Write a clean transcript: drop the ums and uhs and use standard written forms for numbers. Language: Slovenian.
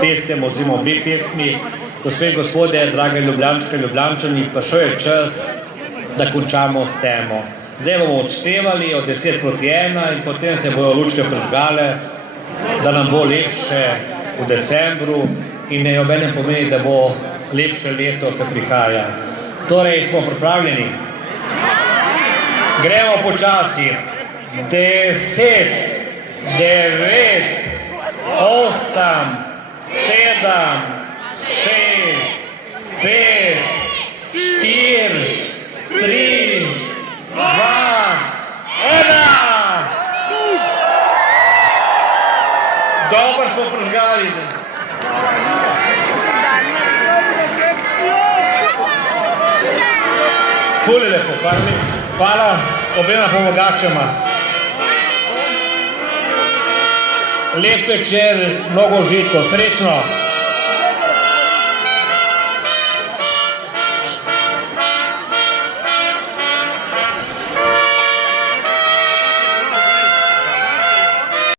Pesem oziroma obe pesmi. Gospe in gospodje, drage Ljubljančke in Ljubljančani, prišel je čas, da končamo s temo. Zdaj bomo odštevali od 10:1 in potem se bodo lučke prižgale, da nam bo lepše v decembru in ne obenem pomeni, da bo lepše leto, ki prihaja. Torej, smo pripravljeni? Gremo počasi. 10, 9, 8, 7, 6, 5, 4, 3, 2, 1. Dobro smo prižgali. Ful je lepo, hvala obema pomagačema. Lep večer, mnogo užitkov, srečno!